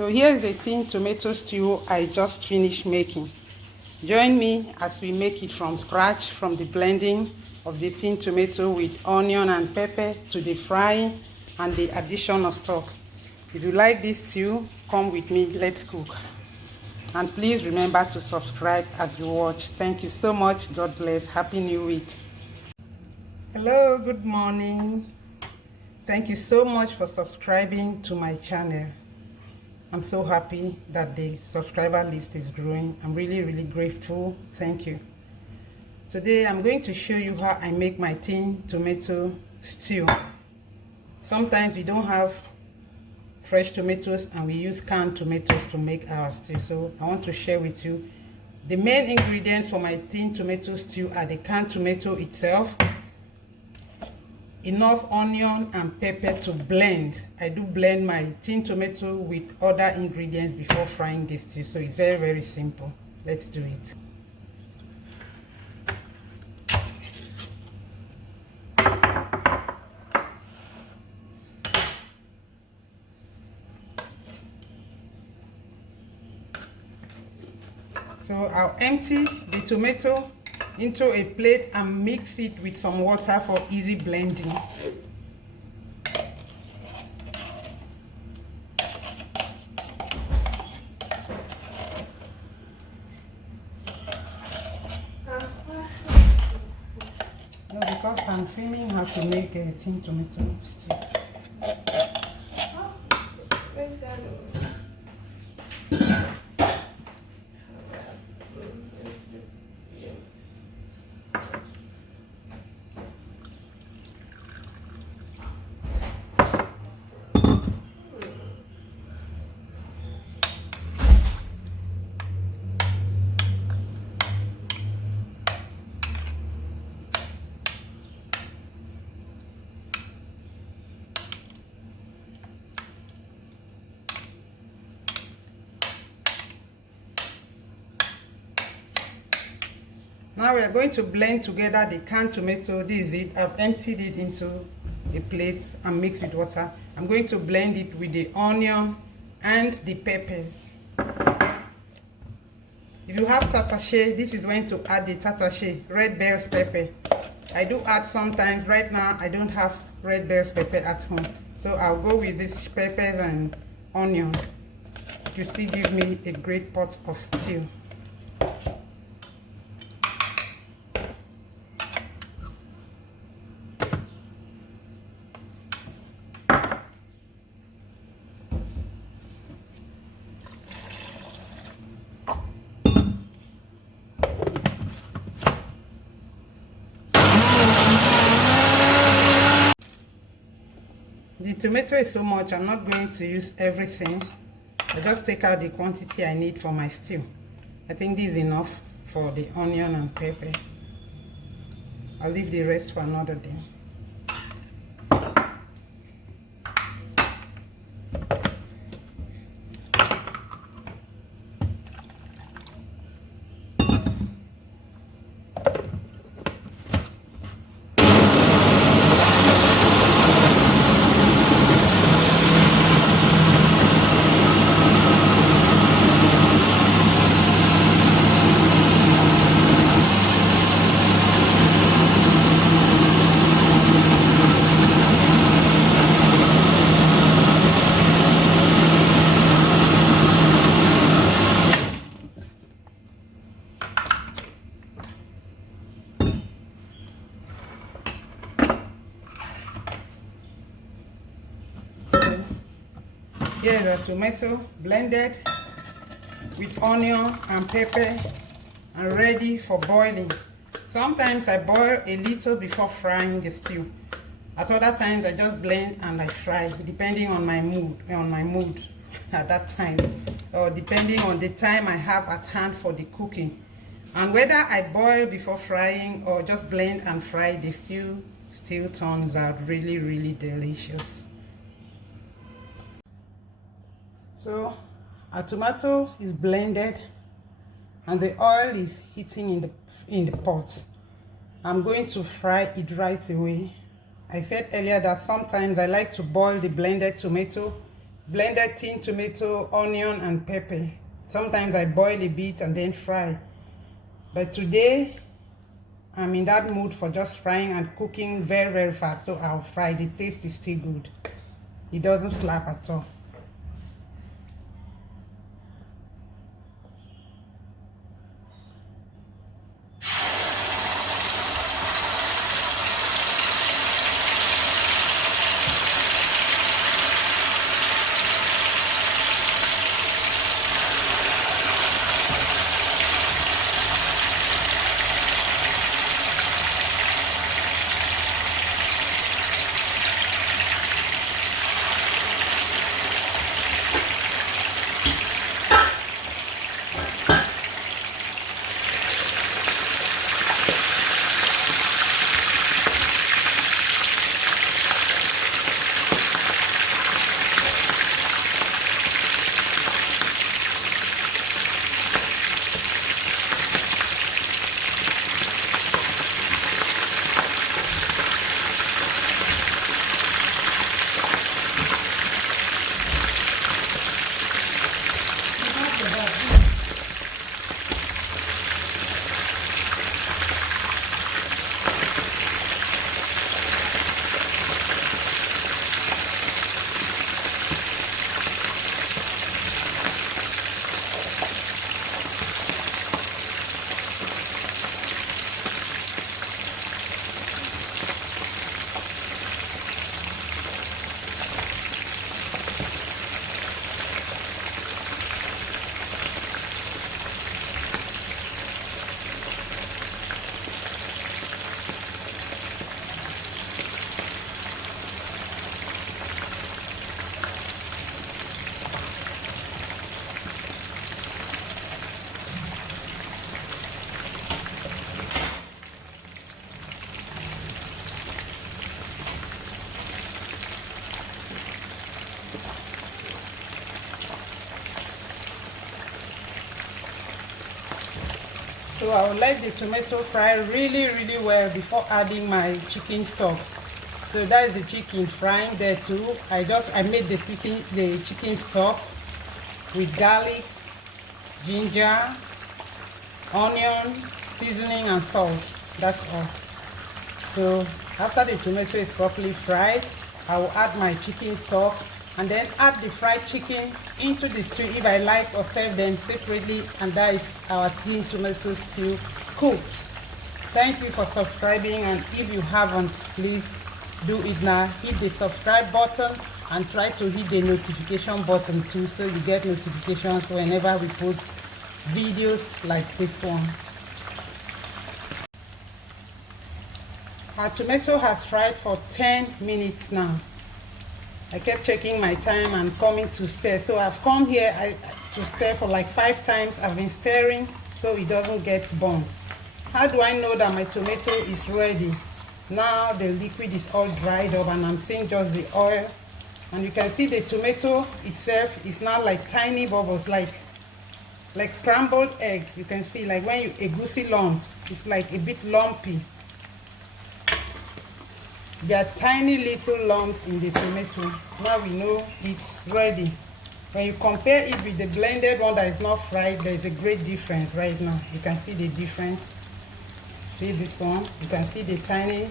So here is a tin tomato stew I just finished making. Join me as we make it from scratch, from the blending of the tin tomato with onion and pepper to the frying and the addition of stock. If you like this stew, come with me, let's cook. And please remember to subscribe as you watch. Thank you so much. God bless. Happy New Week. Hello, good morning. Thank you so much for subscribing to my channel. I'm so happy that the subscriber list is growing. I'm really grateful. Thank you. Today I'm going to show you how I make my tin tomato stew. Sometimes we don't have fresh tomatoes and we use canned tomatoes to make our stew. So I want to share with you the main ingredients for my tin tomato stew are the canned tomato itself, enough onion and pepper to blend. I do blend my tin tomato with other ingredients before frying this stew, so it's very simple. Let's do it. So I'll empty the tomato into a plate and mix it with some water for easy blending. No, because I'm filming how to make a tin tomato stew. Now we are going to blend together the canned tomato. This is it. I've emptied it into a plate and mixed with water. I'm going to blend it with the onion and the peppers. If you have tatashe, this is when to add the tatashe, red bell's pepper. I do add sometimes. Right now I don't have red bell's pepper at home, so I'll go with these peppers and onion to still give me a great pot of stew. The tomato is so much, I'm not going to use everything. I just take out the quantity I need for my stew. I think this is enough for the onion and pepper. I'll leave the rest for another day. Here is the tomato blended with onion and pepper and ready for boiling. Sometimes I boil a little before frying the stew. At other times I just blend and I fry, depending on my mood at that time, or depending on the time I have at hand for the cooking. And whether I boil before frying or just blend and fry, the stew still turns out really delicious. So our tomato is blended and the oil is heating in the pot. I'm going to fry it right away. I said earlier that sometimes I like to boil the blended tomato blended tin tomato, onion and pepper. Sometimes I boil a bit and then fry, but today I'm in that mood for just frying and cooking very fast, so I'll fry. The taste is still good. It doesn't slap at all. So I will let the tomato fry really well before adding my chicken stock. So that is the chicken frying there too. I made the chicken stock with garlic, ginger, onion, seasoning and salt. That's all. So after the tomato is properly fried, I will add my chicken stock and then add the fried chicken into the stew if I like, or serve them separately, and that is our tin tomato stew cooked. Thank you for subscribing, and if you haven't, please do it now. Hit the subscribe button and try to hit the notification button too, so you get notifications whenever we post videos like this one. Our tomato has fried for 10 minutes now. I kept checking my time and coming to stir. So I've come here to stir for like 5 times. I've been stirring so it doesn't get burnt. How do I know that my tomato is ready? Now the liquid is all dried up and I'm seeing just the oil. And you can see the tomato itself is now like tiny bubbles, like scrambled eggs. You can see, like when you egusi lumps, it's like a bit lumpy. There are tiny little lumps in the tomato. Now we know it's ready. When you compare it with the blended one that is not fried, there is a great difference right now. You can see the difference. See this one? You can see the tiny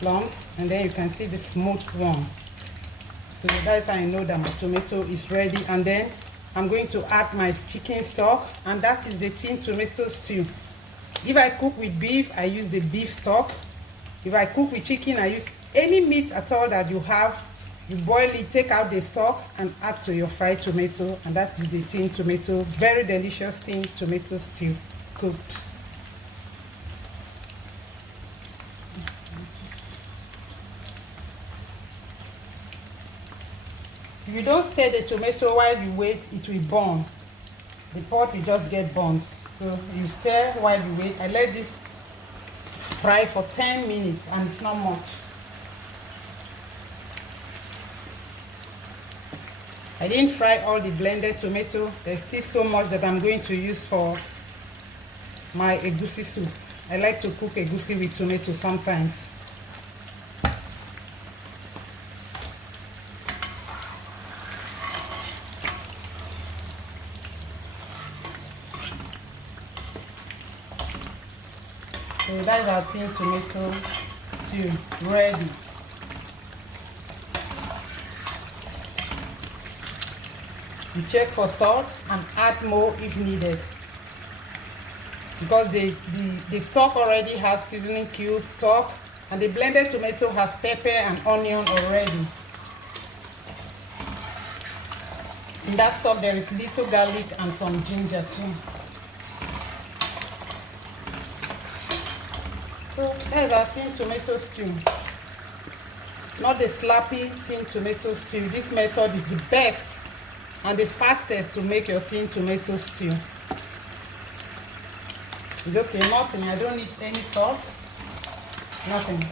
lumps, and then you can see the smooth one. So that's how I know that my tomato is ready. And then I'm going to add my chicken stock, and that is the tin tomato stew. If I cook with beef, I use the beef stock. If I cook with chicken, I use any meat at all that you have. You boil it, take out the stock and add to your fried tomato, and that is the tin tomato, very delicious tin tomato stew cooked. If you don't stir the tomato while you wait, it will burn. The pot will just get burnt. So you stir while you wait. I let this fry for 10 minutes and it's not much. I didn't fry all the blended tomato. There's still so much that I'm going to use for my egusi soup. I like to cook egusi with tomato sometimes. So that is our tin tomato stew ready. You check for salt and add more if needed, because the stock already has seasoning cube stock, and the blended tomato has pepper and onion already. In that stock there is little garlic and some ginger too. So there's our tin tomato stew. Not the slappy tin tomato stew. This method is the best and the fastest to make your tin tomato stew. It's okay, nothing. I don't need any salt. Nothing.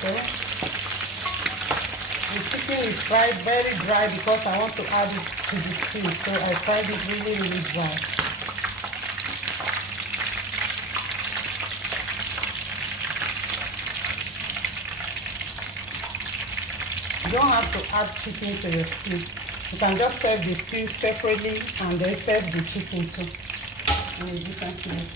Okay. The chicken is fried very dry because I want to add it to the stew, so I fried it really dry. You don't have to add chicken to your stew. You can just serve the stew separately and then serve the chicken too in a different plate.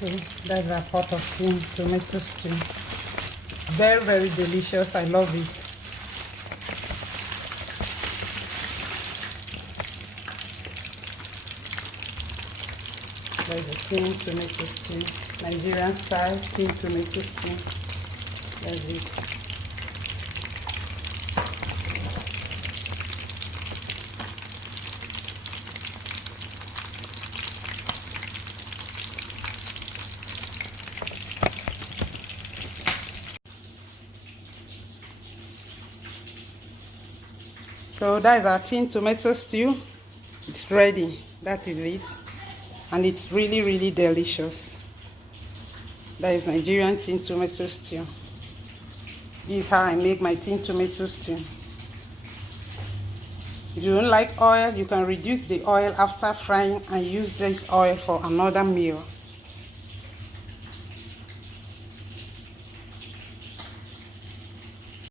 So that's a pot of tin tomato stew. Very delicious. I love it. There's a tin tomato stew, Nigerian style tin tomato stew. That's it. So that is our tin tomato stew. It's ready. That is it. And it's really delicious. That is Nigerian tin tomato stew. This is how I make my tin tomato stew. If you don't like oil, you can reduce the oil after frying and use this oil for another meal.